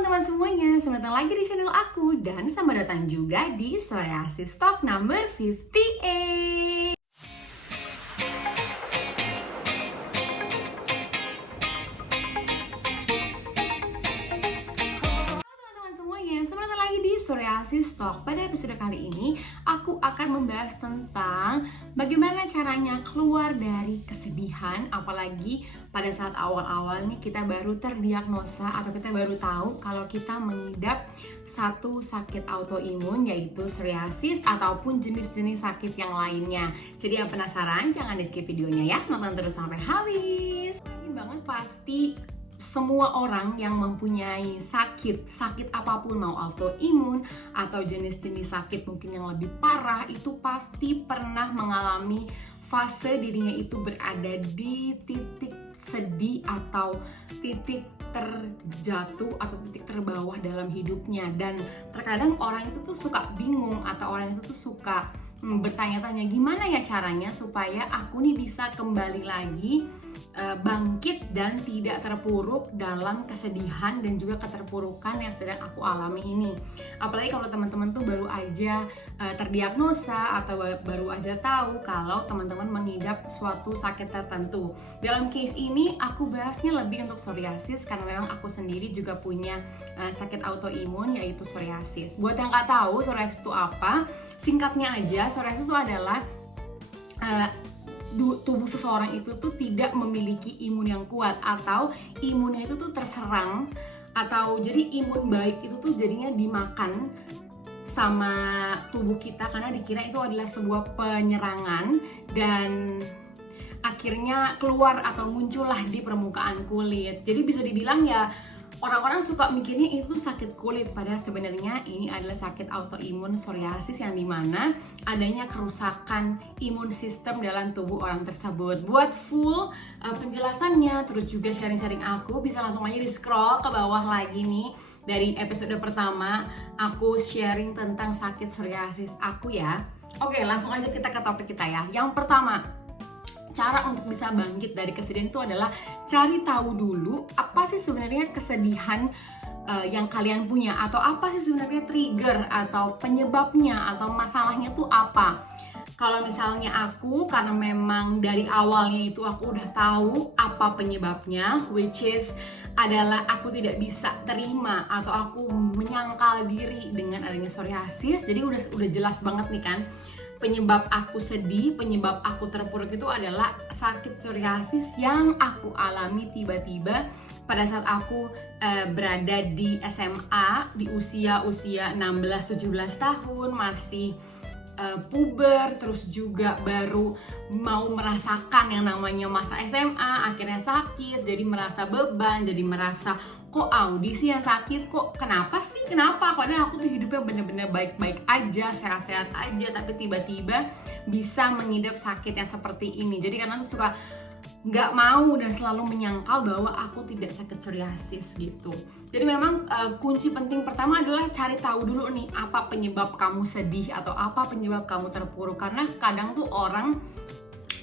teman-teman semuanya, selamat datang lagi di channel aku dan selamat datang juga di Psoriasis Talk number 58. Selamat datang lagi di Psoriasis Talk. Pada episode kali ini, aku akan membahas tentang bagaimana caranya keluar dari kesedihan, apalagi pada saat awal-awal nih kita baru terdiagnosa atau kita baru tahu kalau kita mengidap satu sakit autoimun, yaitu psoriasis ataupun jenis-jenis sakit yang lainnya. Jadi yang penasaran, jangan di skip videonya ya, nonton terus sampai habis. Yakin banget pasti semua orang yang mempunyai sakit apapun, mau autoimun atau jenis-jenis sakit mungkin yang lebih parah, itu pasti pernah mengalami fase dirinya itu berada di titik sedih atau titik terjatuh atau titik terbawah dalam hidupnya. Dan terkadang orang itu tuh suka bingung atau orang itu tuh suka bertanya-tanya, gimana ya caranya supaya aku nih bisa kembali lagi bangkit dan tidak terpuruk dalam kesedihan dan juga keterpurukan yang sedang aku alami ini. Apalagi kalau teman-teman tuh baru aja terdiagnosa atau baru aja tahu kalau teman-teman mengidap suatu sakit tertentu. Dalam case ini aku bahasnya lebih untuk psoriasis karena memang aku sendiri juga punya sakit autoimun, yaitu psoriasis. Buat yang nggak tahu psoriasis itu apa, singkatnya aja, psoriasis itu adalah tubuh seseorang itu tuh tidak memiliki imun yang kuat atau imunnya itu tuh terserang, atau jadi imun baik itu tuh jadinya dimakan sama tubuh kita karena dikira itu adalah sebuah penyerangan dan akhirnya keluar atau muncullah di permukaan kulit. Jadi bisa dibilang ya, orang-orang suka mikirnya itu sakit kulit, padahal sebenarnya ini adalah sakit autoimun psoriasis yang dimana adanya kerusakan imun sistem dalam tubuh orang tersebut. Buat full penjelasannya, terus juga sharing-sharing aku, bisa langsung aja di scroll ke bawah lagi nih. Dari episode pertama, aku sharing tentang sakit psoriasis aku ya. Oke, langsung aja kita ke topik kita ya. Yang pertama, cara untuk bisa bangkit dari kesedihan itu adalah cari tahu dulu apa sih sebenarnya kesedihan yang kalian punya, atau apa sih sebenarnya trigger atau penyebabnya atau masalahnya tuh apa. Kalau misalnya aku, karena memang dari awalnya itu aku udah tahu apa penyebabnya, which is adalah aku tidak bisa terima atau aku menyangkal diri dengan adanya psoriasis. Jadi udah jelas banget nih kan, penyebab aku sedih, penyebab aku terpuruk itu adalah sakit psoriasis yang aku alami tiba-tiba pada saat aku berada di SMA, di usia 16-17 tahun, masih puber, terus juga baru mau merasakan yang namanya masa SMA, akhirnya sakit, jadi merasa beban, jadi merasa kok audisi yang sakit, kok kenapa? Padahal aku tuh hidupnya bener-bener baik-baik aja, sehat-sehat aja, tapi tiba-tiba bisa mengidap sakit yang seperti ini. Jadi karena tuh suka nggak mau dan selalu menyangkal bahwa aku tidak sakit psoriasis gitu. Jadi memang kunci penting pertama adalah cari tahu dulu nih apa penyebab kamu sedih atau apa penyebab kamu terpuruk. Karena kadang tuh orang,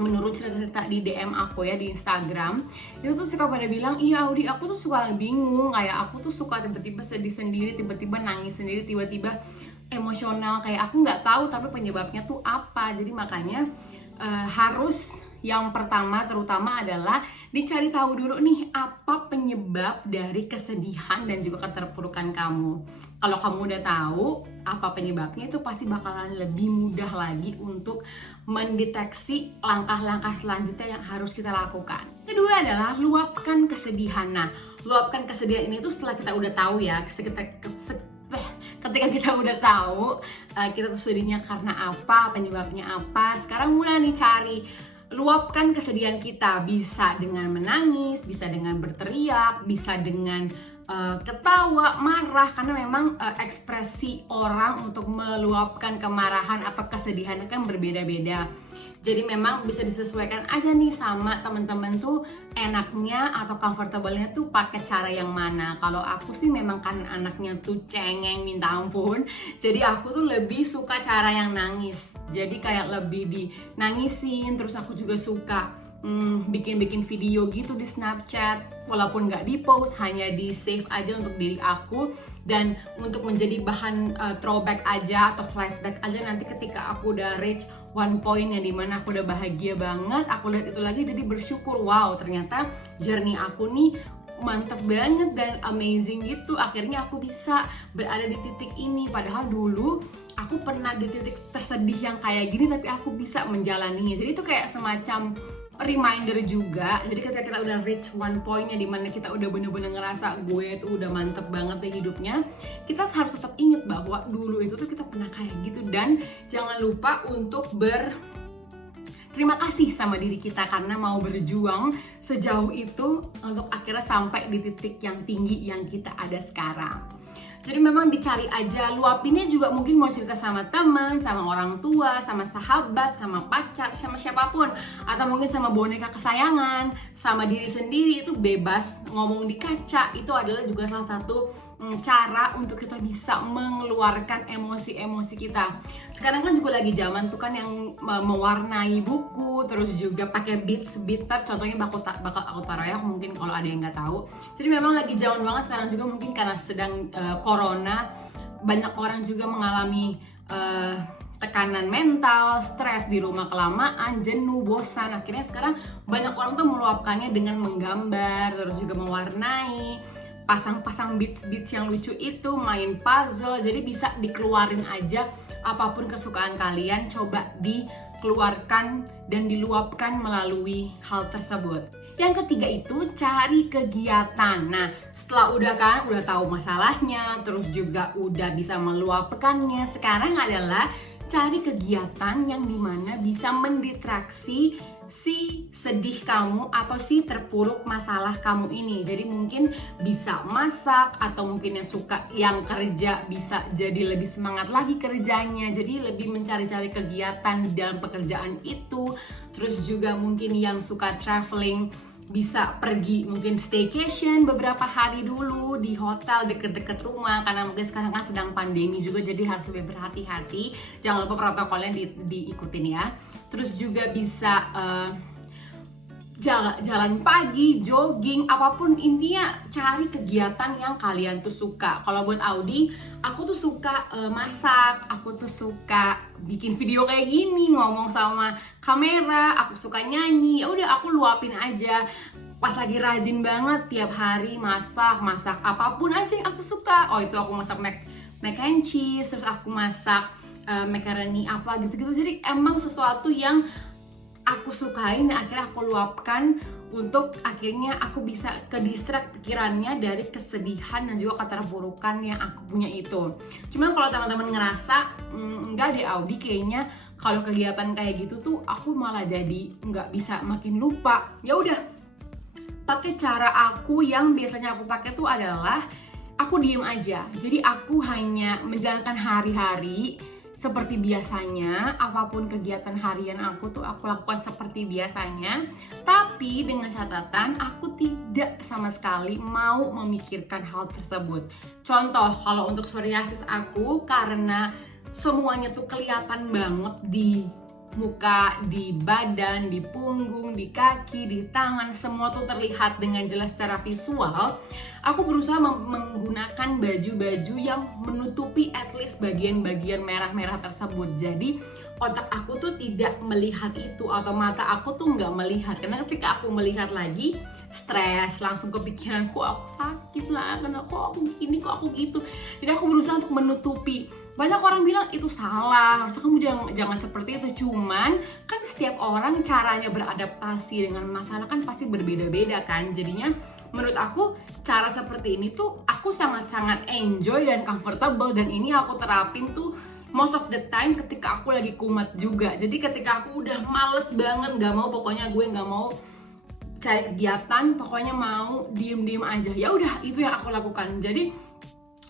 menurut cerita-cerita di DM aku ya di Instagram, itu tuh suka pada bilang, iya Audi, aku tuh suka bingung, kayak aku tuh suka tiba-tiba sedih sendiri, tiba-tiba nangis sendiri, tiba-tiba emosional, kayak aku nggak tahu tapi penyebabnya tuh apa. Jadi makanya harus yang pertama terutama adalah dicari tahu dulu nih apa penyebab dari kesedihan dan juga keterpurukan kamu. Kalau kamu udah tahu apa penyebabnya, itu pasti bakalan lebih mudah lagi untuk mendeteksi langkah-langkah selanjutnya yang harus kita lakukan. Kedua adalah luapkan kesedihan. Nah, luapkan kesedihan ini tuh setelah kita udah tahu ya, ketika kita udah tahu kita tuh sedihnya karena apa, penyebabnya apa, sekarang mulai nih cari luapkan kesedihan kita. Bisa dengan menangis, bisa dengan berteriak, bisa dengan ketawa, marah, karena memang ekspresi orang untuk meluapkan kemarahan atau kesedihan kan berbeda-beda. Jadi memang bisa disesuaikan aja nih sama teman-teman tuh enaknya atau comfortable-nya tuh pakai cara yang mana. Kalau aku sih memang kan anaknya tuh cengeng minta ampun, jadi aku tuh lebih suka cara yang nangis. Jadi kayak lebih dinangisin, terus aku juga suka bikin-bikin video gitu di Snapchat, walaupun nggak di post, hanya di save aja untuk diri aku dan untuk menjadi bahan throwback aja atau flashback aja nanti ketika aku udah reach one point yang dimana aku udah bahagia banget, aku lihat itu lagi jadi bersyukur, wow ternyata journey aku nih mantap banget dan amazing gitu, akhirnya aku bisa berada di titik ini. Padahal dulu aku pernah di titik tersedih yang kayak gini tapi aku bisa menjalaninya. Jadi itu kayak semacam reminder juga. Jadi ketika kita udah reach one point-nya dimana kita udah bener-bener ngerasa gue tuh udah mantep banget deh hidupnya, kita harus tetap inget bahwa dulu itu tuh kita pernah kayak gitu. Dan jangan lupa untuk terima kasih sama diri kita karena mau berjuang sejauh itu untuk akhirnya sampai di titik yang tinggi yang kita ada sekarang. Jadi memang dicari aja, luapinnya juga mungkin mau cerita sama teman, sama orang tua, sama sahabat, sama pacar, sama siapapun, atau mungkin sama boneka kesayangan, sama diri sendiri, itu bebas ngomong di kaca. Itu adalah juga salah satu cara untuk kita bisa mengeluarkan emosi-emosi kita. Sekarang kan juga lagi zaman tuh kan yang mewarnai buku, terus juga pakai beats, contohnya bakal aku taruh ya mungkin kalau ada yang nggak tahu. Jadi memang lagi zaman banget sekarang juga, mungkin karena sedang corona, banyak orang juga mengalami tekanan mental, stres di rumah kelamaan, jenuh, bosan. Akhirnya sekarang banyak orang tuh meluapkannya dengan menggambar, terus juga mewarnai, pasang-pasang beats yang lucu itu, main puzzle. Jadi bisa dikeluarin aja apapun kesukaan kalian, coba dikeluarkan dan diluapkan melalui hal tersebut. Yang ketiga itu cari kegiatan. Nah, setelah udah tahu masalahnya, terus juga udah bisa meluapkannya, sekarang adalah cari kegiatan yang dimana bisa mendistraksi si sedih kamu atau si terpuruk masalah kamu ini. Jadi mungkin bisa masak, atau mungkin yang kerja bisa jadi lebih semangat lagi kerjanya, jadi lebih mencari-cari kegiatan dalam pekerjaan itu. Terus juga mungkin yang suka traveling bisa pergi mungkin staycation beberapa hari dulu di hotel deket-deket rumah, karena mungkin sekarang kan sedang pandemi juga, jadi harus lebih berhati-hati. Jangan lupa protokolnya diikutin ya. Terus juga bisa jalan pagi, jogging, apapun, intinya cari kegiatan yang kalian tuh suka. Kalau buat Audi, aku tuh suka masak, aku tuh suka bikin video kayak gini, ngomong sama kamera, aku suka nyanyi. Ya udah, aku luapin aja. Pas lagi rajin banget tiap hari masak apapun aja yang aku suka. Oh, itu aku masak mac and cheese, terus aku masak macaroni apa gitu-gitu. Jadi emang sesuatu yang aku sukain dan akhirnya aku luapkan untuk akhirnya aku bisa ke distract pikirannya dari kesedihan dan juga keterpurukan yang aku punya itu. Cuma kalau teman-teman ngerasa enggak deh Audi, kayaknya kalau kegiatan kayak gitu tuh aku malah jadi nggak bisa, makin lupa. Ya udah, pakai cara aku yang biasanya aku pakai tuh adalah aku diem aja. Jadi aku hanya menjalankan hari-hari seperti biasanya, apapun kegiatan harian aku tuh aku lakukan seperti biasanya, tapi dengan catatan aku tidak sama sekali mau memikirkan hal tersebut. Contoh, kalau untuk psoriasis aku, karena semuanya tuh kelihatan banget di muka, di badan, di punggung, di kaki, di tangan, semua tuh terlihat dengan jelas secara visual. Aku berusaha menggunakan baju-baju yang menutupi at least bagian-bagian merah-merah tersebut. Jadi otak aku tuh tidak melihat itu, atau mata aku tuh nggak melihat. Karena ketika aku melihat lagi, stres, langsung kepikiran, kok aku sakit lah, kok aku gini, kok aku gitu. Jadi aku berusaha untuk menutupi. Banyak orang bilang itu salah, harusnya kamu jangan seperti itu. Cuman kan setiap orang caranya beradaptasi dengan masalah kan pasti berbeda-beda kan. Jadinya menurut aku cara seperti ini tuh aku sangat-sangat enjoy dan comfortable, dan ini aku terapin tuh most of the time ketika aku lagi kumat juga. Jadi ketika aku udah males banget, pokoknya gue nggak mau cari kegiatan, pokoknya mau diem-diem aja, ya udah itu yang aku lakukan. Jadi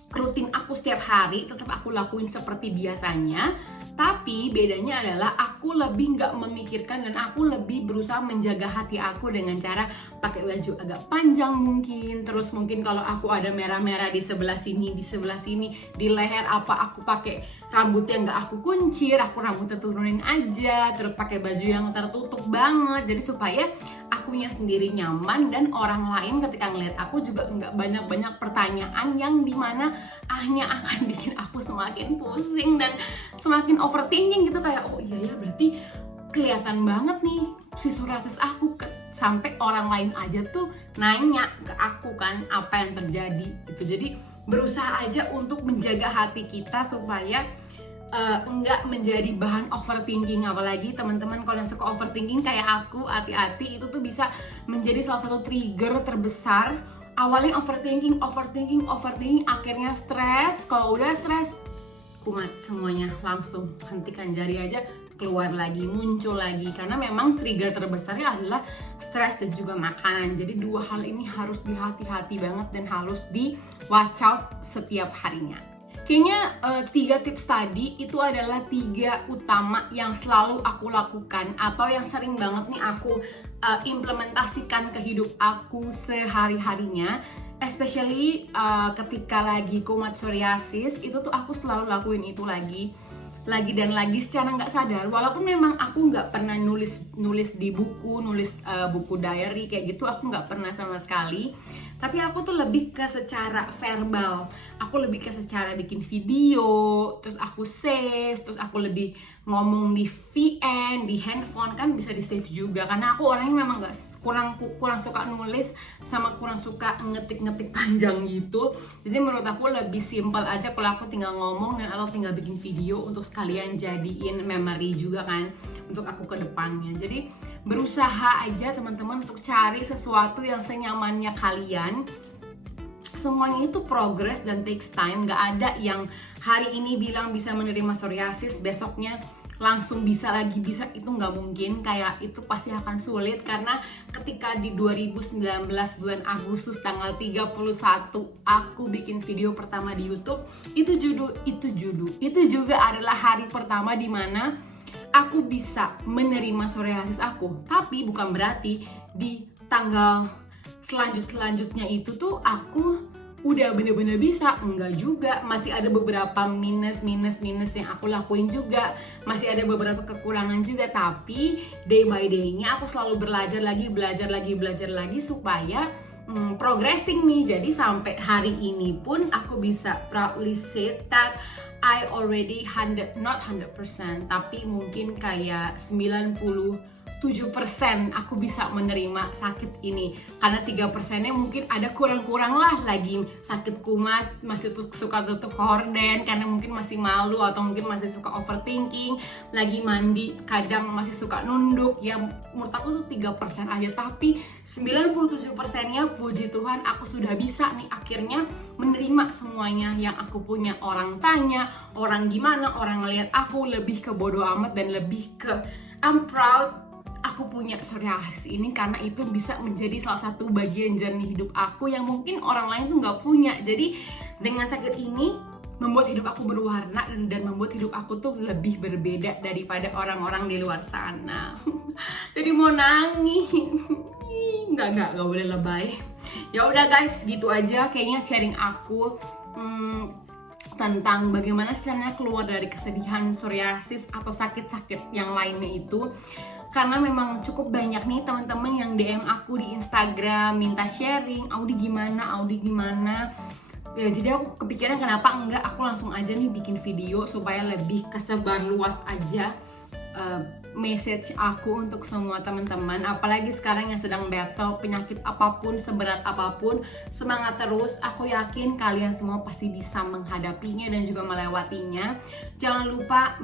rutin aku setiap hari, tetap aku lakuin seperti biasanya. Tapi bedanya adalah aku lebih nggak memikirkan dan aku lebih berusaha menjaga hati aku dengan cara pakai baju agak panjang mungkin. Terus mungkin kalau aku ada merah-merah di sebelah sini, di leher apa, aku pakai rambut yang nggak aku kuncir, aku rambutnya turunin aja. Terus pakai baju yang tertutup banget. Jadi supaya akunya sendiri nyaman dan orang lain ketika ngeliat aku juga nggak banyak-banyak pertanyaan yang dimana hanya akan bikin aku semakin pusing dan semakin overthinking gitu, kayak oh iya ya berarti kelihatan banget nih si psoriasis aku, sampai orang lain aja tuh nanya ke aku kan apa yang terjadi gitu. Jadi berusaha aja untuk menjaga hati kita supaya enggak menjadi bahan overthinking. Apalagi teman-teman kalau yang suka overthinking kayak aku, hati-hati, itu tuh bisa menjadi salah satu trigger terbesar. Awalnya overthinking, akhirnya stres. Kalau udah stres, kumat semuanya, langsung hentikan jari aja, keluar lagi, muncul lagi. Karena memang trigger terbesarnya adalah stres dan juga makanan. Jadi dua hal ini harus dihati-hati banget dan harus di watch out setiap harinya. Kayaknya 3 tips tadi itu adalah 3 utama yang selalu aku lakukan atau yang sering banget nih aku implementasikan ke hidup aku sehari-harinya. Especially ketika lagi kumat psoriasis, itu tuh aku selalu lakuin itu lagi dan lagi secara nggak sadar. Walaupun memang aku nggak pernah nulis di buku, buku diary kayak gitu, aku nggak pernah sama sekali. Tapi aku tuh lebih ke secara verbal, aku lebih ke secara bikin video, terus aku save, terus aku lebih ngomong di VN, di handphone kan bisa di save juga. Karena aku orangnya memang kurang suka nulis sama kurang suka ngetik panjang gitu. Jadi menurut aku lebih simple aja kalau aku tinggal ngomong dan atau tinggal bikin video untuk sekalian jadiin memory juga kan untuk aku ke depannya. Jadi berusaha aja teman-teman untuk cari sesuatu yang senyamannya kalian. Semuanya itu progress dan takes time. Gak ada yang hari ini bilang bisa menerima psoriasis, besoknya langsung bisa, itu nggak mungkin. Kayak itu pasti akan sulit, karena ketika di 2019 bulan Agustus tanggal 31 aku bikin video pertama di YouTube, itu juga adalah hari pertama dimana aku bisa menerima psoriasis aku. Tapi bukan berarti di tanggal selanjutnya itu tuh aku udah bener-bener bisa, enggak juga. Masih ada beberapa minus yang aku lakuin juga, masih ada beberapa kekurangan juga. Tapi day by day-nya aku selalu belajar lagi supaya progressing nih. Jadi sampai hari ini pun aku bisa proudly say that I already not 100%, tapi mungkin kayak 97% aku bisa menerima sakit ini. Karena 3%-nya mungkin ada kurang-kurang lah, lagi sakit kumat, masih suka tutup horden karena mungkin masih malu atau mungkin masih suka overthinking, lagi mandi kadang masih suka nunduk. Ya menurut aku tuh 3% aja, tapi 97%-nya puji Tuhan aku sudah bisa nih akhirnya menerima semuanya yang aku punya. Orang tanya, orang gimana, orang ngeliat aku, lebih ke bodo amat dan lebih ke I'm proud aku punya psoriasis ini, karena itu bisa menjadi salah satu bagian jernih hidup aku yang mungkin orang lain tuh nggak punya. Jadi dengan sakit ini membuat hidup aku berwarna dan membuat hidup aku tuh lebih berbeda daripada orang-orang di luar sana. Jadi mau nangis. Nggak boleh lebay. Ya udah guys, gitu aja kayaknya sharing aku tentang bagaimana caranya keluar dari kesedihan psoriasis atau sakit-sakit yang lainnya itu. Karena memang cukup banyak nih teman-teman yang DM aku di Instagram minta sharing, Audi gimana. Ya, jadi aku kepikiran kenapa enggak aku langsung aja nih bikin video supaya lebih kesebar luas aja message aku untuk semua teman-teman. Apalagi sekarang yang sedang battle penyakit apapun, seberat apapun, semangat terus. Aku yakin kalian semua pasti bisa menghadapinya dan juga melewatinya. Jangan lupa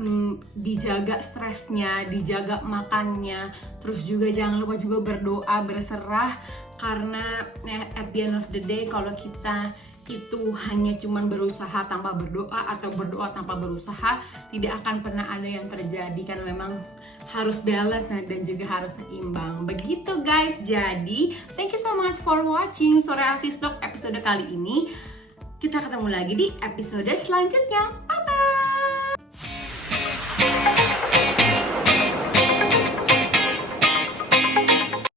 dijaga stresnya, dijaga makannya, terus juga jangan lupa juga berdoa, berserah. Karena at the end of the day, kalau kita itu hanya cuman berusaha tanpa berdoa atau berdoa tanpa berusaha, tidak akan pernah ada yang terjadi. Kan memang harus balance dan juga harus seimbang. Begitu guys. Jadi thank you so much for watching Psoriasis Talk episode kali ini. Kita ketemu lagi di episode selanjutnya.